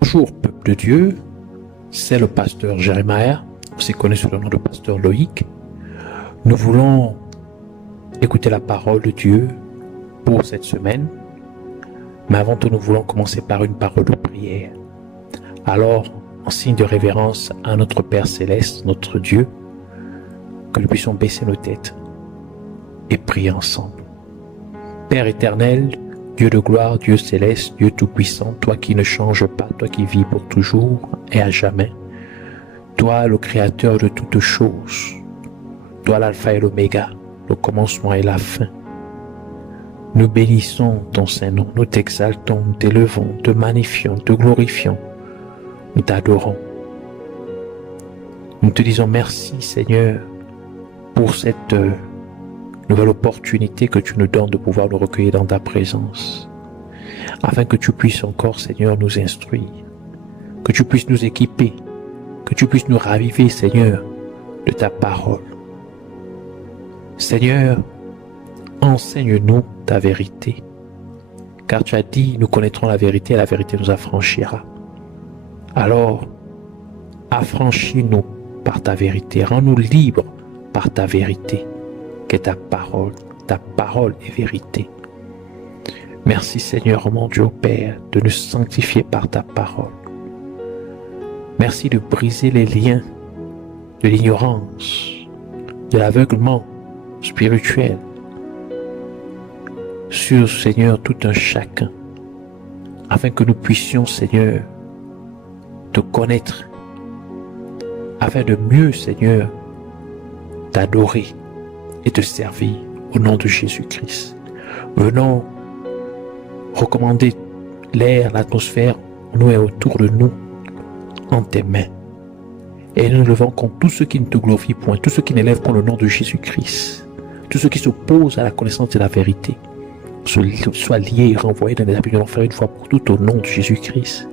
Bonjour peuple de Dieu, c'est le pasteur Jérémia, aussi connu sous le nom de pasteur Loïc. Nous voulons écouter la parole de Dieu pour cette semaine, mais avant tout nous voulons commencer par une parole de prière. Alors, en signe de révérence à notre Père Céleste, notre Dieu, que nous puissions baisser nos têtes et prier ensemble. Père éternel, Dieu de gloire, Dieu céleste, Dieu tout-puissant, toi qui ne changes pas, toi qui vis pour toujours et à jamais, toi le créateur de toutes choses, toi l'alpha et l'oméga, le commencement et la fin. Nous bénissons ton Saint-Nom, nous t'exaltons, nous t'élevons, te magnifions, te glorifions, nous t'adorons. Nous te disons merci Seigneur pour cette nouvelle opportunité que tu nous donnes de pouvoir nous recueillir dans ta présence, afin que tu puisses encore, Seigneur, nous instruire, que tu puisses nous équiper, que tu puisses nous raviver, Seigneur, de ta parole. Seigneur, enseigne-nous ta vérité, car tu as dit, nous connaîtrons la vérité et la vérité nous affranchira. Alors, affranchis-nous par ta vérité, rends-nous libres par ta vérité, qu'est ta parole est vérité. Merci Seigneur mon Dieu Père de nous sanctifier par ta parole. Merci de briser les liens de l'ignorance, de l'aveuglement spirituel sur Seigneur tout un chacun, afin que nous puissions Seigneur te connaître, afin de mieux Seigneur t'adorer et te servir au nom de Jésus-Christ. Venons recommander l'air, l'atmosphère, nous et autour de nous, en tes mains. Et nous levons contre tous ceux qui ne te glorifient point, tous ceux qui n'élèvent point le nom de Jésus-Christ, tous ceux qui s'opposent à la connaissance de la vérité, soient liés et renvoyés dans les abus de l'enfer une fois pour toutes au nom de Jésus-Christ.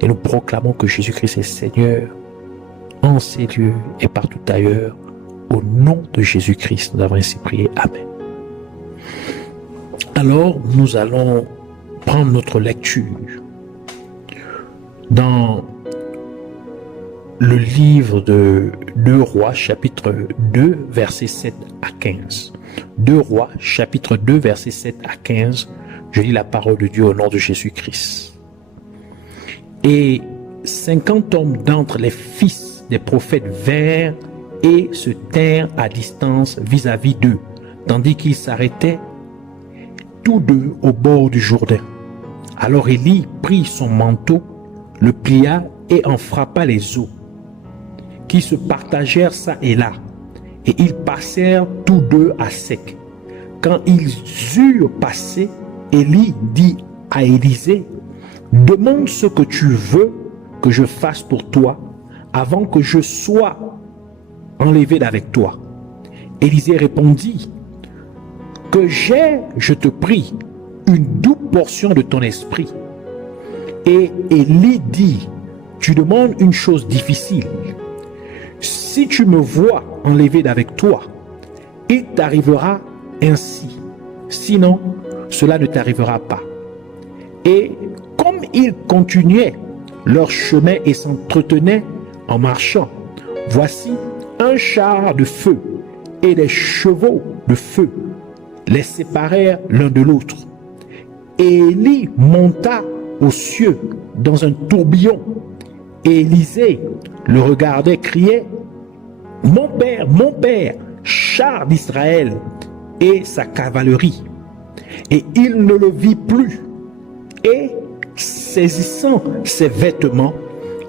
Et nous proclamons que Jésus-Christ est Seigneur en ces lieux et partout ailleurs. Au nom de Jésus-Christ, nous avons ainsi prié. Amen. Alors, nous allons prendre notre lecture dans le livre de 2 Rois, chapitre 2, versets 7 à 15. 2 Rois, chapitre 2, versets 7 à 15. Je lis la parole de Dieu au nom de Jésus-Christ. Et 50 hommes d'entre les fils des prophètes vinrent et se tinrent à distance vis-à-vis d'eux, tandis qu'ils s'arrêtaient tous deux au bord du Jourdain. Alors Élie prit son manteau, le plia et en frappa les eaux, qui se partagèrent çà et là, et ils passèrent tous deux à sec. Quand ils eurent passé, Élie dit à Élisée, « Demande ce que tu veux que je fasse pour toi, avant que je sois enlevé d'avec toi. » Élisée répondit, « Que j'ai, je te prie, une double portion de ton esprit. » Et Élie dit, « Tu demandes une chose difficile. Si tu me vois enlevé d'avec toi, il t'arrivera ainsi. Sinon, cela ne t'arrivera pas. » Et comme ils continuaient leur chemin et s'entretenaient en marchant, voici un char de feu et des chevaux de feu les séparèrent l'un de l'autre. Et Élie monta aux cieux dans un tourbillon. Et Élisée le regardait, criait, « Mon père, char d'Israël et sa cavalerie. » Et il ne le vit plus. Et saisissant ses vêtements,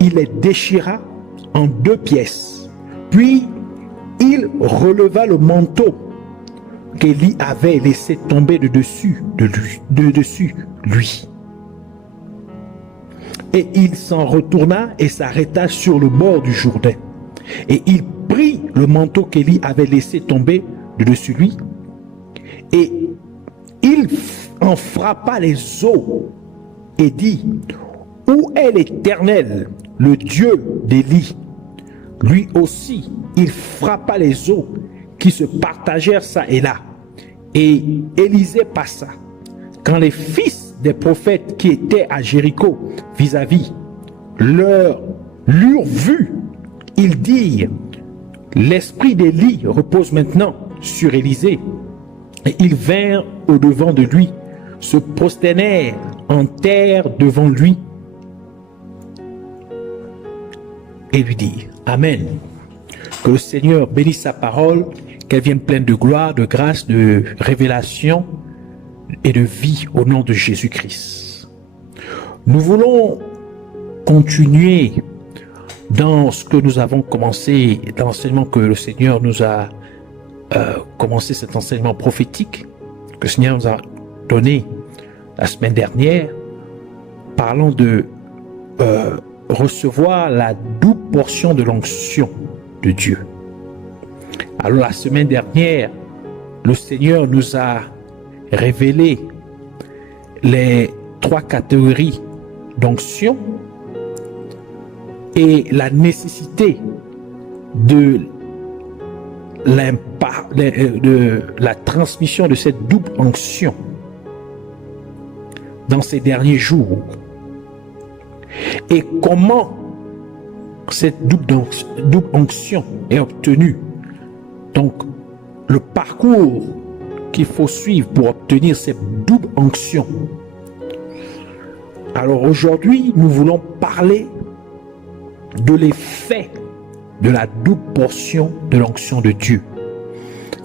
il les déchira en 2 pièces. Puis il releva le manteau qu'Élie avait laissé tomber de dessus lui. Et il s'en retourna et s'arrêta sur le bord du Jourdain. Et il prit le manteau qu'Élie avait laissé tomber de dessus lui, et il en frappa les eaux et dit, « Où est l'Éternel, le Dieu d'Élie ?» Lui aussi, il frappa les eaux qui se partagèrent çà et là. Et Élisée passa. Quand les fils des prophètes qui étaient à Jéricho vis-à-vis l'eurent vu, ils dirent, l'esprit d'Élie repose maintenant sur Élisée. Et ils vinrent au-devant de lui, se prosternèrent en terre devant lui et lui dirent, Amen. Que le Seigneur bénisse sa parole, qu'elle vienne pleine de gloire, de grâce, de révélation et de vie au nom de Jésus-Christ. Nous voulons continuer dans ce que nous avons commencé, dans l'enseignement que le Seigneur nous a commencé, cet enseignement prophétique que le Seigneur nous a donné la semaine dernière, parlant de recevoir la double portion de l'onction de Dieu. Alors la semaine dernière, le Seigneur nous a révélé les 3 catégories d'onction et la nécessité de la transmission de cette double onction dans ces derniers jours. Et comment cette double onction est obtenue. Donc, le parcours qu'il faut suivre pour obtenir cette double onction. Alors aujourd'hui, nous voulons parler de l'effet de la double portion de l'onction de Dieu.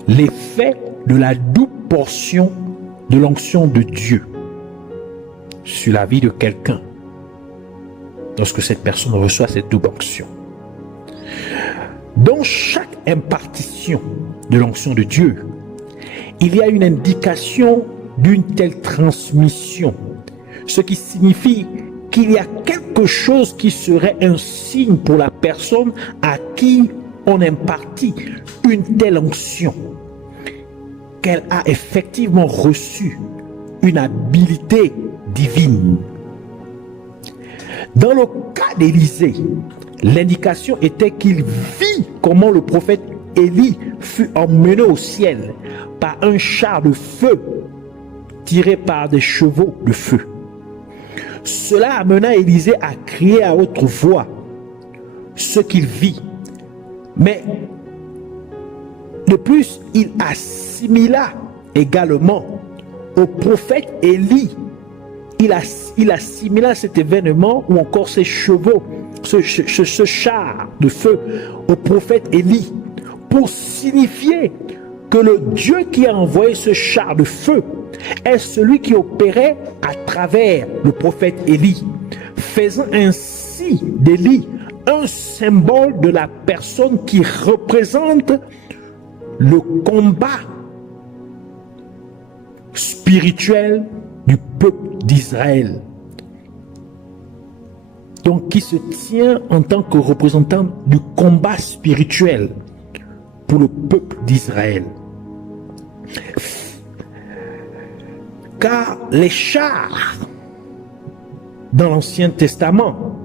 L'effet de la double portion de l'onction de Dieu sur la vie de quelqu'un lorsque cette personne reçoit cette double onction. Dans chaque impartition de l'onction de Dieu, il y a une indication d'une telle transmission, ce qui signifie qu'il y a quelque chose qui serait un signe pour la personne à qui on impartit une telle onction, qu'elle a effectivement reçu une habilité divine. Dans le cas d'Élisée, l'indication était qu'il vit comment le prophète Élie fut emmené au ciel par un char de feu tiré par des chevaux de feu. Cela amena Élisée à crier à haute voix ce qu'il vit. Mais de plus, il assimila également au prophète Élie. Il assimila cet événement ou encore ces chevaux, ce char de feu au prophète Élie pour signifier que le Dieu qui a envoyé ce char de feu est celui qui opérait à travers le prophète Élie, faisant ainsi d'Élie un symbole de la personne qui représente le combat spirituel du peuple d'Israël. Donc qui se tient en tant que représentant du combat spirituel pour le peuple d'Israël. Car les chars dans l'Ancien Testament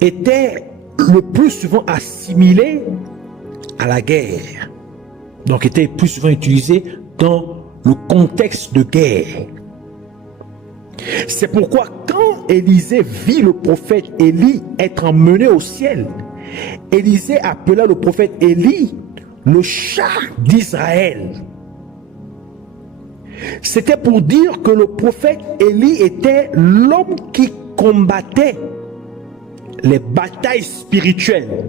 étaient le plus souvent assimilés à la guerre. Donc étaient plus souvent utilisés dans le contexte de guerre. C'est pourquoi quand Élisée vit le prophète Élie être emmené au ciel, Élisée appela le prophète Élie le char d'Israël. C'était pour dire que le prophète Élie était l'homme qui combattait les batailles spirituelles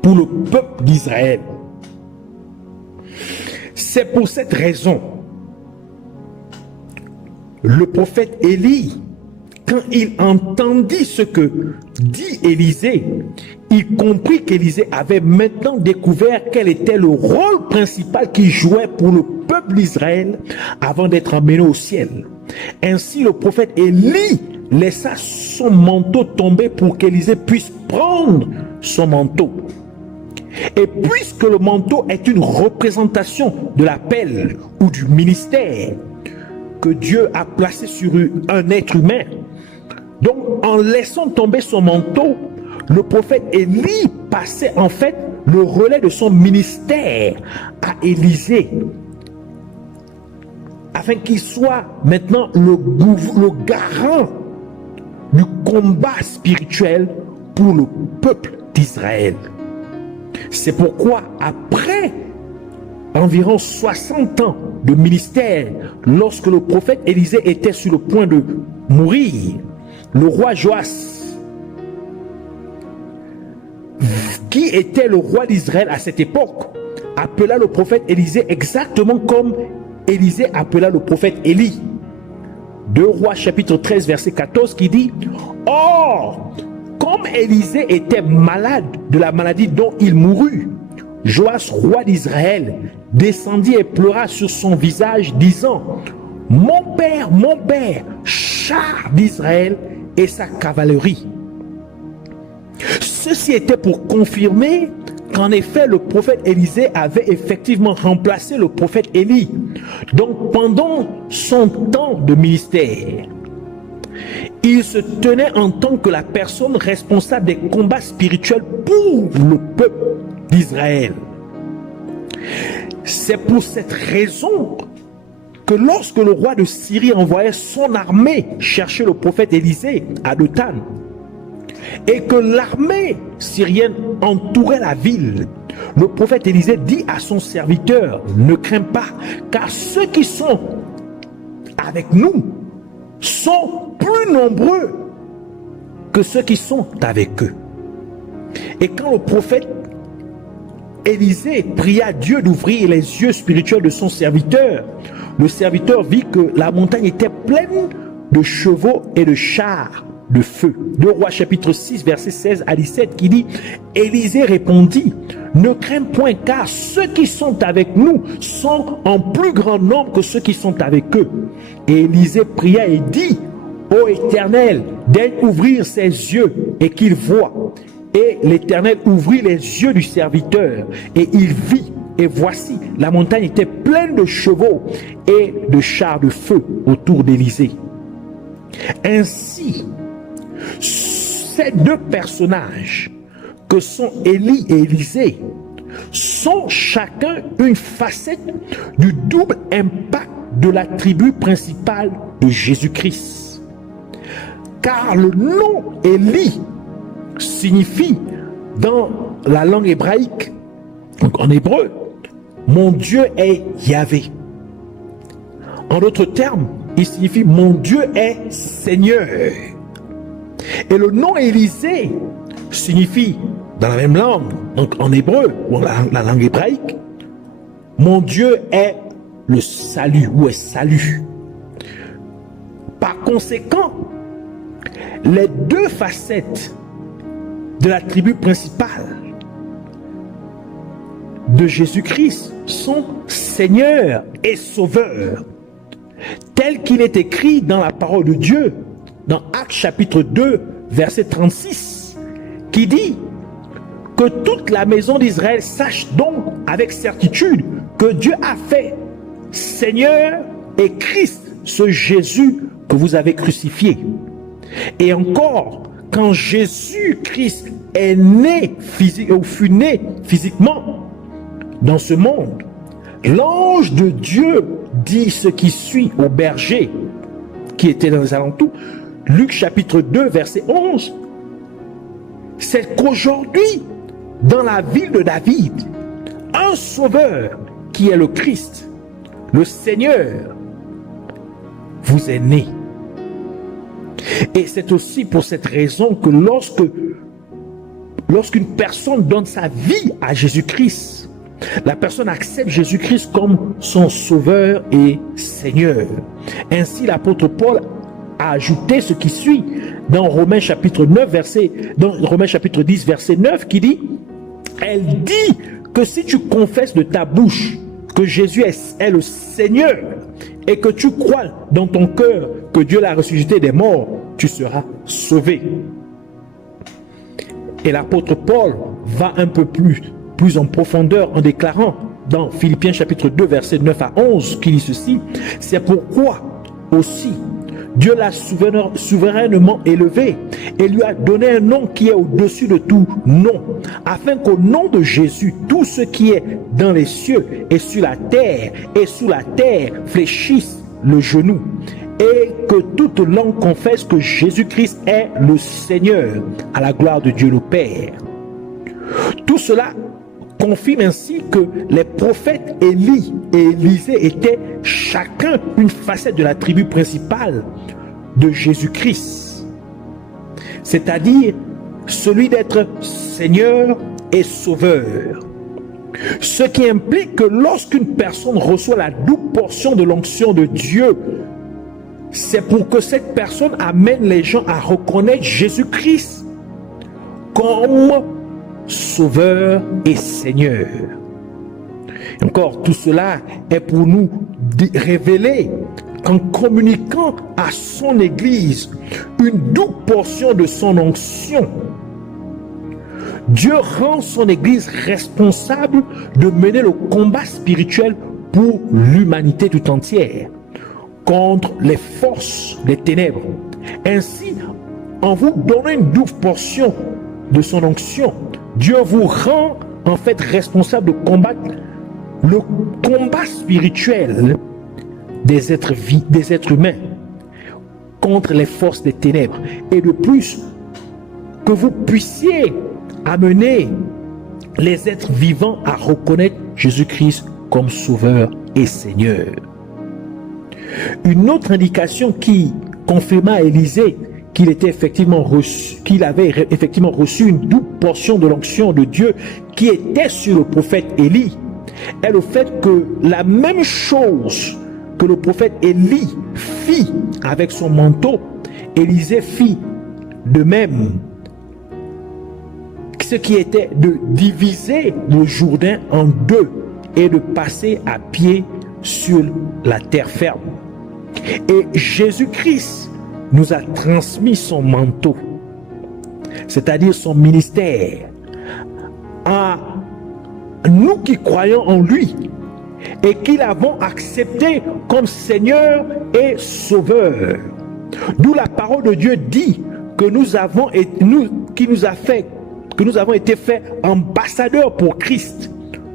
pour le peuple d'Israël. C'est pour cette raison, le prophète Élie, quand il entendit ce que dit Élisée, il comprit qu'Élisée avait maintenant découvert quel était le rôle principal qu'il jouait pour le peuple d'Israël avant d'être emmené au ciel. Ainsi, le prophète Élie laissa son manteau tomber pour qu'Élisée puisse prendre son manteau. Et puisque le manteau est une représentation de l'appel ou du ministère que Dieu a placé sur un être humain, donc en laissant tomber son manteau, le prophète Élie passait en fait le relais de son ministère à Élisée, afin qu'il soit maintenant le garant du combat spirituel pour le peuple d'Israël. C'est pourquoi, après environ 60 ans de ministère, lorsque le prophète Élisée était sur le point de mourir, le roi Joas, qui était le roi d'Israël à cette époque, appela le prophète Élisée exactement comme Élisée appela le prophète Élie. 2 Rois chapitre 13 verset 14 qui dit: Or, comme Élisée était malade de la maladie dont il mourut, Joas, roi d'Israël, descendit et pleura sur son visage, disant: mon père, char d'Israël et sa cavalerie. Ceci était pour confirmer qu'en effet le prophète Élisée avait effectivement remplacé le prophète Élie. Donc pendant son temps de ministère, il se tenait en tant que la personne responsable des combats spirituels pour le peuple d'Israël. C'est pour cette raison que lorsque le roi de Syrie envoyait son armée chercher le prophète Élisée à Dothan, et que l'armée syrienne entourait la ville, le prophète Élisée dit à son serviteur: ne crains pas, car ceux qui sont avec nous sont plus nombreux que ceux qui sont avec eux. Et quand le prophète Élisée pria Dieu d'ouvrir les yeux spirituels de son serviteur, le serviteur vit que la montagne était pleine de chevaux et de chars de feu. 2 Rois chapitre 6 verset 16 à 17 qui dit: Élisée répondit: ne crains point, car ceux qui sont avec nous sont en plus grand nombre que ceux qui sont avec eux. Et Élisée pria et dit: Ô Éternel, daigne ouvrir ses yeux et qu'il voie. Et l'Éternel ouvrit les yeux du serviteur et il vit, et voici, la montagne était pleine de chevaux et de chars de feu autour d'Élisée. Ainsi, ces deux personnages que sont Élie et Élisée sont chacun une facette du double impact de l'attribut principal de Jésus-Christ. Car le nom Élie signifie dans la langue hébraïque, donc en hébreu, mon Dieu est Yahvé. En d'autres termes, il signifie mon Dieu est Seigneur. Et le nom Élisée signifie dans la même langue, donc en hébreu ou en la langue hébraïque, mon Dieu est le salut ou est salut. Par conséquent, les deux facettes de l'attribut principal de Jésus-Christ sont Seigneur et Sauveur, tel qu'il est écrit dans la parole de Dieu, dans Actes chapitre 2, verset 36, qui dit que toute la maison d'Israël sache donc avec certitude que Dieu a fait Seigneur et Christ, ce Jésus que vous avez crucifié. Et encore, quand Jésus-Christ est né ou fut né physiquement dans ce monde, l'ange de Dieu dit ce qui suit au berger qui était dans les alentours. Luc chapitre 2 verset 11, c'est qu'aujourd'hui dans la ville de David, un sauveur qui est le Christ, le Seigneur, vous est né. Et c'est aussi pour cette raison que lorsqu'une personne donne sa vie à Jésus-Christ, la personne accepte Jésus-Christ comme son sauveur et Seigneur. Ainsi, l'apôtre Paul a ajouté ce qui suit dans Romains chapitre 10 verset 9 qui dit: elle dit que si tu confesses de ta bouche que Jésus est le Seigneur et que tu crois dans ton cœur que Dieu l'a ressuscité des morts, tu seras sauvé. Et l'apôtre Paul va un peu plus en profondeur en déclarant dans Philippiens chapitre 2 verset 9 à 11 qui dit ceci: c'est pourquoi aussi Dieu l'a souverainement élevé et lui a donné un nom qui est au-dessus de tout nom, afin qu'au nom de Jésus, tout ce qui est dans les cieux et sur la terre fléchisse le genou, et que toute langue confesse que Jésus-Christ est le Seigneur, à la gloire de Dieu le Père. Tout cela confirme ainsi que les prophètes Élie et Élisée étaient chacun une facette de la tribu principale de Jésus-Christ, c'est-à-dire celui d'être Seigneur et Sauveur. Ce qui implique que lorsqu'une personne reçoit la double portion de l'onction de Dieu, c'est pour que cette personne amène les gens à reconnaître Jésus-Christ comme Sauveur et Seigneur. Encore, tout cela est pour nous révéler qu'en communiquant à son Église une double portion de son onction, Dieu rend son Église responsable de mener le combat spirituel pour l'humanité tout entière, contre les forces des ténèbres. Ainsi, en vous donnant une double portion de son onction, Dieu vous rend en fait responsable de combattre le combat spirituel des êtres humains contre les forces des ténèbres. Et de plus, que vous puissiez amener les êtres vivants à reconnaître Jésus-Christ comme Sauveur et Seigneur. Une autre indication qui confirma à Élisée qu'il avait effectivement reçu une double portion de l'onction de Dieu qui était sur le prophète Élie est le fait que la même chose que le prophète Élie fit avec son manteau, Élisée fit de même, ce qui était de diviser le Jourdain en deux et de passer à pied sur la terre ferme. Et Jésus-Christ nous a transmis son manteau, c'est-à-dire son ministère, à nous qui croyons en lui et qui l'avons accepté comme Seigneur et Sauveur. D'où la parole de Dieu dit que nous avons été faits ambassadeurs pour Christ.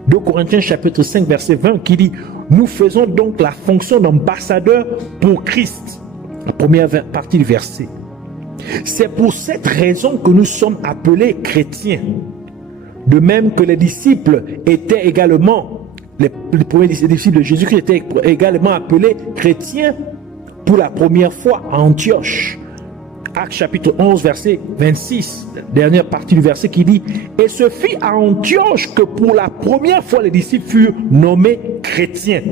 2 Corinthiens chapitre 5 verset 20 qui dit: nous faisons donc la fonction d'ambassadeur pour Christ. La première partie du verset. C'est pour cette raison que nous sommes appelés chrétiens. De même que les disciples étaient également, les premiers disciples de Jésus-Christ étaient également appelés chrétiens pour la première fois à Antioche. Actes chapitre 11 verset 26, dernière partie du verset qui dit: et ce fut à Antioche que pour la première fois les disciples furent nommés chrétiens.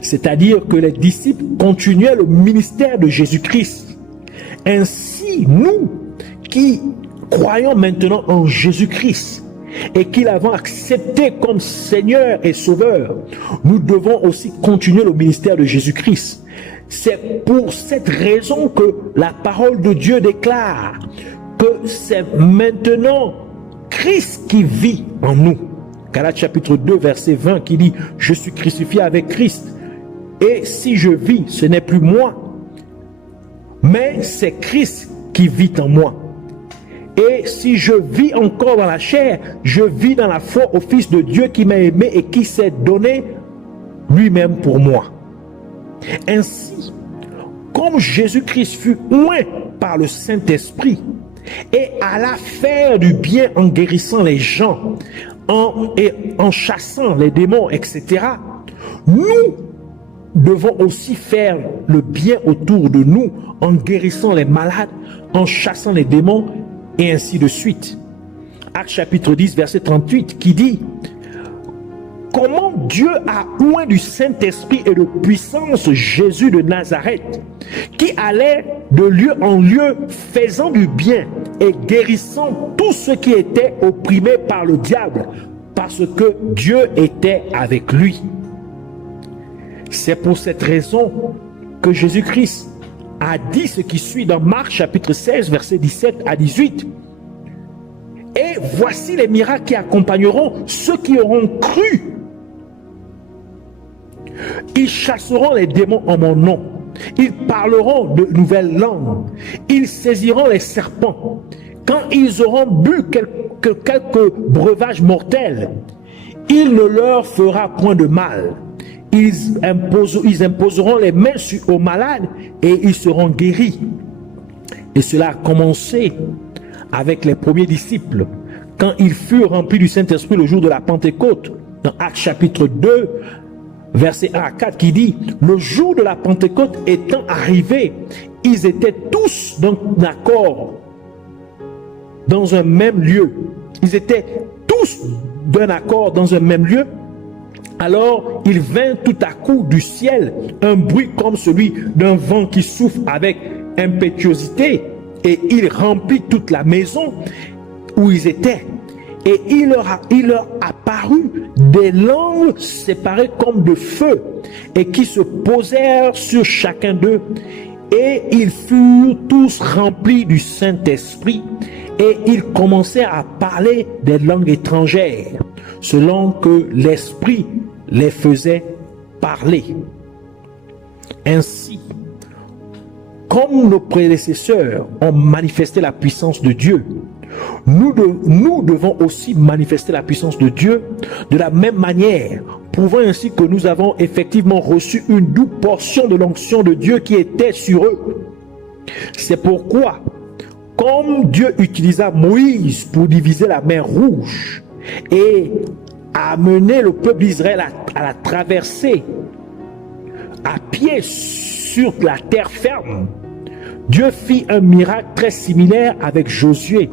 C'est-à-dire que les disciples continuaient le ministère de Jésus-Christ. Ainsi, nous qui croyons maintenant en Jésus-Christ et qui l'avons accepté comme Seigneur et Sauveur, nous devons aussi continuer le ministère de Jésus-Christ. C'est pour cette raison que la parole de Dieu déclare que c'est maintenant Christ qui vit en nous. Galates chapitre 2 verset 20 qui dit: je suis crucifié avec Christ, et si je vis, ce n'est plus moi, mais c'est Christ qui vit en moi. Et si je vis encore dans la chair, je vis dans la foi au Fils de Dieu qui m'a aimé et qui s'est donné lui-même pour moi. Ainsi, comme Jésus-Christ fut oint par le Saint-Esprit et alla faire du bien en guérissant les gens, en chassant les démons, etc., nous devons aussi faire le bien autour de nous en guérissant les malades, en chassant les démons, et ainsi de suite. Actes chapitre 10 verset 38 qui dit: comment Dieu a oint du Saint-Esprit et de puissance Jésus de Nazareth, qui allait de lieu en lieu faisant du bien et guérissant tous ceux qui étaient opprimés par le diable, parce que Dieu était avec lui. C'est pour cette raison que Jésus-Christ a dit ce qui suit dans Marc chapitre 16 verset 17 à 18. Et voici les miracles qui accompagneront ceux qui auront cru. Ils chasseront les démons en mon nom. Ils parleront de nouvelles langues. Ils saisiront les serpents. Quand ils auront bu quelques breuvages mortels, il ne leur fera point de mal. ils imposeront les mains aux malades et ils seront guéris. Et cela a commencé avec les premiers disciples, quand ils furent remplis du Saint-Esprit le jour de la Pentecôte, dans Actes chapitre 2, verset 1 à 4, qui dit: le jour de la Pentecôte étant arrivé, ils étaient tous d'accord dans un même lieu. Ils étaient tous d'un accord dans un même lieu. Alors il vint tout à coup du ciel un bruit comme celui d'un vent qui souffle avec impétuosité, et il remplit toute la maison où ils étaient. Et il leur apparut des langues séparées comme de feu, et qui se posèrent sur chacun d'eux. Et ils furent tous remplis du Saint-Esprit, et ils commencèrent à parler des langues étrangères, selon que l'Esprit les faisait parler. Ainsi, comme nos prédécesseurs ont manifesté la puissance de Dieu, nous devons aussi manifester la puissance de Dieu de la même manière, prouvant ainsi que nous avons effectivement reçu une double portion de l'onction de Dieu qui était sur eux. C'est pourquoi, comme Dieu utilisa Moïse pour diviser la mer Rouge et amener le peuple d'Israël à la traverser à pied sur la terre ferme, Dieu fit un miracle très similaire avec Josué,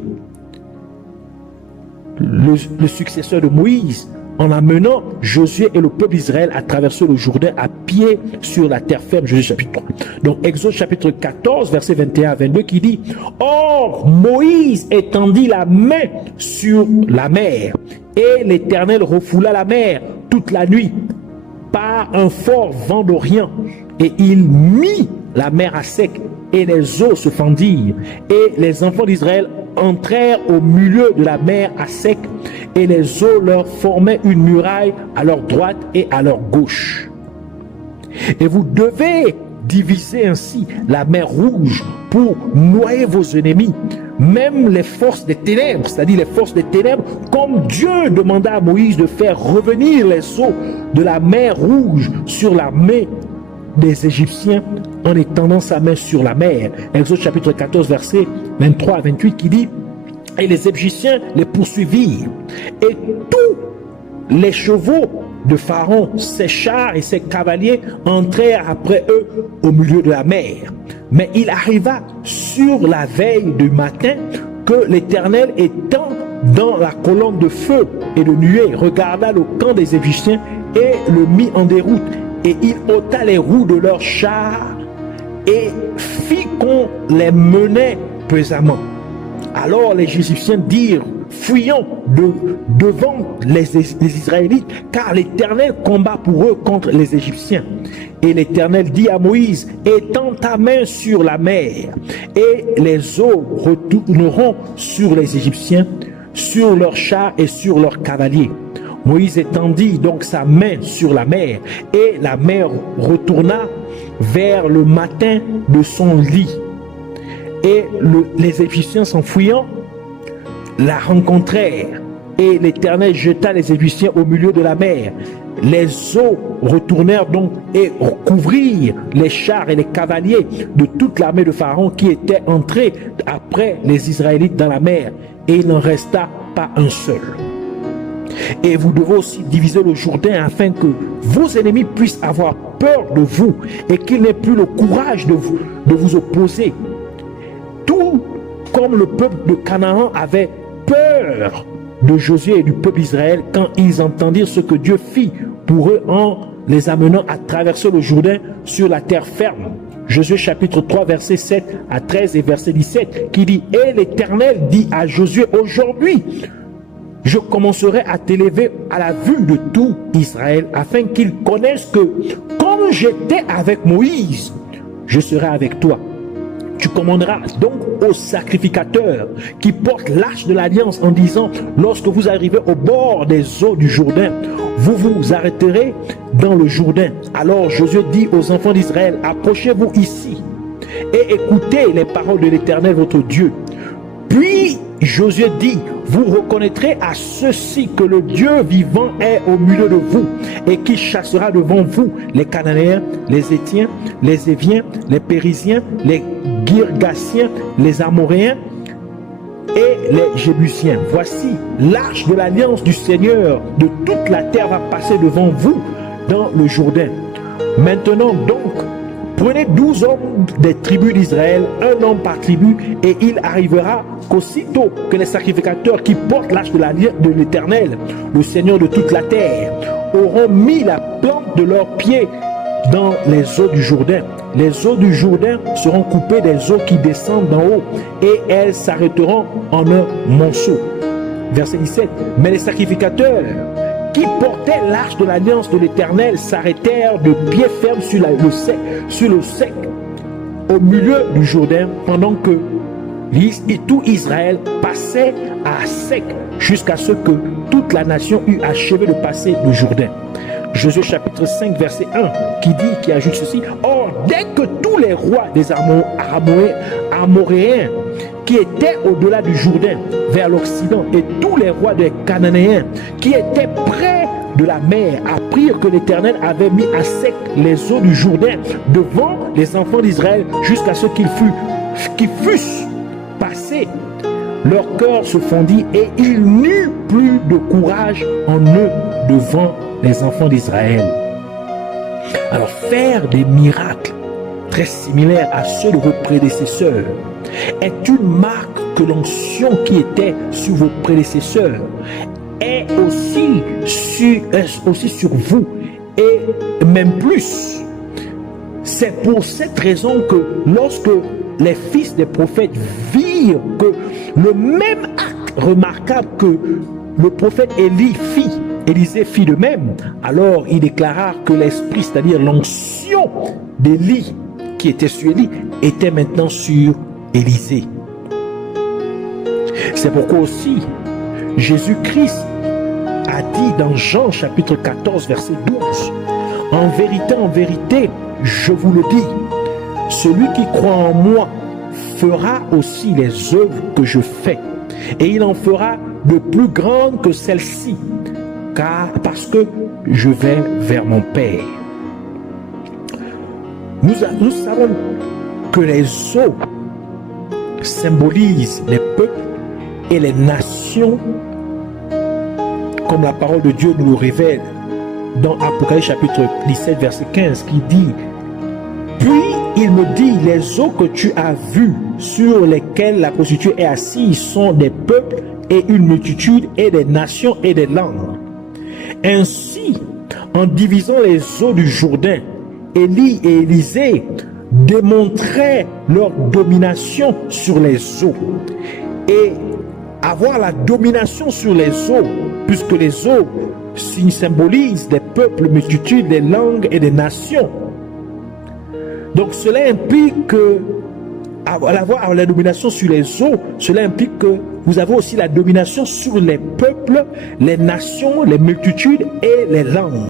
le successeur de Moïse, en amenant Josué et le peuple d'Israël à traverser le Jourdain à pied sur la terre ferme. Josué chapitre 3. Donc Exode chapitre 14 verset 21 à 22 qui dit: or Moïse étendit la main sur la mer, et l'Éternel refoula la mer toute la nuit par un fort vent d'Orient, et il mit la mer à sec, et les eaux se fendirent, et les enfants d'Israël entrèrent au milieu de la mer à sec, et les eaux leur formaient une muraille à leur droite et à leur gauche. Et vous devez diviser ainsi la mer Rouge pour noyer vos ennemis, même les forces des ténèbres, c'est-à-dire les forces des ténèbres, comme Dieu demanda à Moïse de faire revenir les eaux de la mer Rouge sur la main des Égyptiens en étendant sa main sur la mer. Exode chapitre 14 verset 23 à 28 qui dit: et les Égyptiens les poursuivirent, et tous les chevaux de Pharaon, ses chars et ses cavaliers entrèrent après eux au milieu de la mer. Mais il arriva sur la veille du matin que l'Éternel, étant dans la colonne de feu et de nuée, regarda le camp des Égyptiens et le mit en déroute, et il ôta les roues de leurs chars et fit qu'on les menait pesamment. Alors les Égyptiens dirent: fuyons devant les Israélites, car l'Éternel combat pour eux contre les Égyptiens. Et l'Éternel dit à Moïse: étends ta main sur la mer, et les eaux retourneront sur les Égyptiens, sur leurs chars et sur leurs cavaliers. Moïse étendit donc sa main sur la mer, et la mer retourna vers le matin de son lit. Et les Égyptiens s'enfuyant la rencontrèrent, et l'Éternel jeta les Égyptiens au milieu de la mer. Les eaux retournèrent donc et couvrirent les chars et les cavaliers de toute l'armée de Pharaon qui était entrée après les Israélites dans la mer, et il n'en resta pas un seul. Et vous devez aussi diviser le Jourdain afin que vos ennemis puissent avoir peur de vous et qu'ils n'aient plus le courage de vous opposer. Tout comme le peuple de Canaan avait peur de Josué et du peuple d'Israël quand ils entendirent ce que Dieu fit pour eux en les amenant à traverser le Jourdain sur la terre ferme. Josué chapitre 3 verset 7 à 13 et verset 17 qui dit: et l'Éternel dit à Josué: aujourd'hui je commencerai à t'élever à la vue de tout Israël, afin qu'ils connaissent que comme j'étais avec Moïse, je serai avec toi. Tu commanderas donc aux sacrificateurs qui portent l'arche de l'alliance en disant: lorsque vous arrivez au bord des eaux du Jourdain, vous vous arrêterez dans le Jourdain. Alors Josué dit aux enfants d'Israël: approchez-vous ici et écoutez les paroles de l'Éternel votre Dieu. Puis Josué dit, vous reconnaîtrez à ceci que le Dieu vivant est au milieu de vous et qui chassera devant vous les Cananéens, les Hétiens, les Éviens, les Périsiens, les Girgasiens, les Amoréens et les Jébusiens. Voici, l'arche de l'alliance du Seigneur de toute la terre va passer devant vous dans le Jourdain. Maintenant donc, prenez 12 hommes des tribus d'Israël, un homme par tribu, et il arrivera qu'aussitôt que les sacrificateurs qui portent l'arche de l'Éternel, le Seigneur de toute la terre, auront mis la plante de leurs pieds dans les eaux du Jourdain. Les eaux du Jourdain seront coupées des eaux qui descendent d'en haut, et elles s'arrêteront en un monceau. Verset 17. Mais les sacrificateurs qui portaient l'arche de l'alliance de l'Éternel s'arrêtèrent de pied ferme sur le sec au milieu du Jourdain, pendant que tout Israël passait à sec jusqu'à ce que toute la nation eût achevé de passer le Jourdain. Josué chapitre 5 verset 1 qui ajoute ceci. Or, dès que tous les rois des Amoréens qui étaient au-delà du Jourdain vers l'Occident et tous les rois des Cananéens qui étaient près de la mer apprirent que l'Éternel avait mis à sec les eaux du Jourdain devant les enfants d'Israël jusqu'à ce qu'ils fussent passés, leur cœur se fondit et il n'eut plus de courage en eux devant les enfants d'Israël. Alors, faire des miracles très similaires à ceux de vos prédécesseurs est une marque que l'onction qui était sur vos prédécesseurs est aussi sur vous, et même plus. C'est pour cette raison que lorsque les fils des prophètes virent que le même acte remarquable que le prophète Élisée fit de même, alors il déclara que l'esprit, c'est-à-dire l'onction d'Élie qui était sur Élie, était maintenant sur Élisée. C'est pourquoi aussi Jésus-Christ a dit dans Jean chapitre 14 verset 12, en vérité, je vous le dis, celui qui croit en moi fera aussi les œuvres que je fais, et il en fera de plus grandes que celles-ci, parce que je vais vers mon Père. Nous savons que les eaux symbolisent les peuples et les nations, comme la parole de Dieu nous le révèle dans Apocalypse chapitre 17 verset 15 qui dit: puis il me dit, les eaux que tu as vues sur lesquelles la prostituée est assise sont des peuples et une multitude et des nations et des langues. Ainsi, en divisant les eaux du Jourdain, Élie et Élisée démontraient leur domination sur les eaux. Et avoir la domination sur les eaux, puisque les eaux symbolisent des peuples, multitudes, des langues et des nations. Donc cela implique que avoir la domination sur les eaux, cela implique que vous avez aussi la domination sur les peuples, les nations, les multitudes et les langues.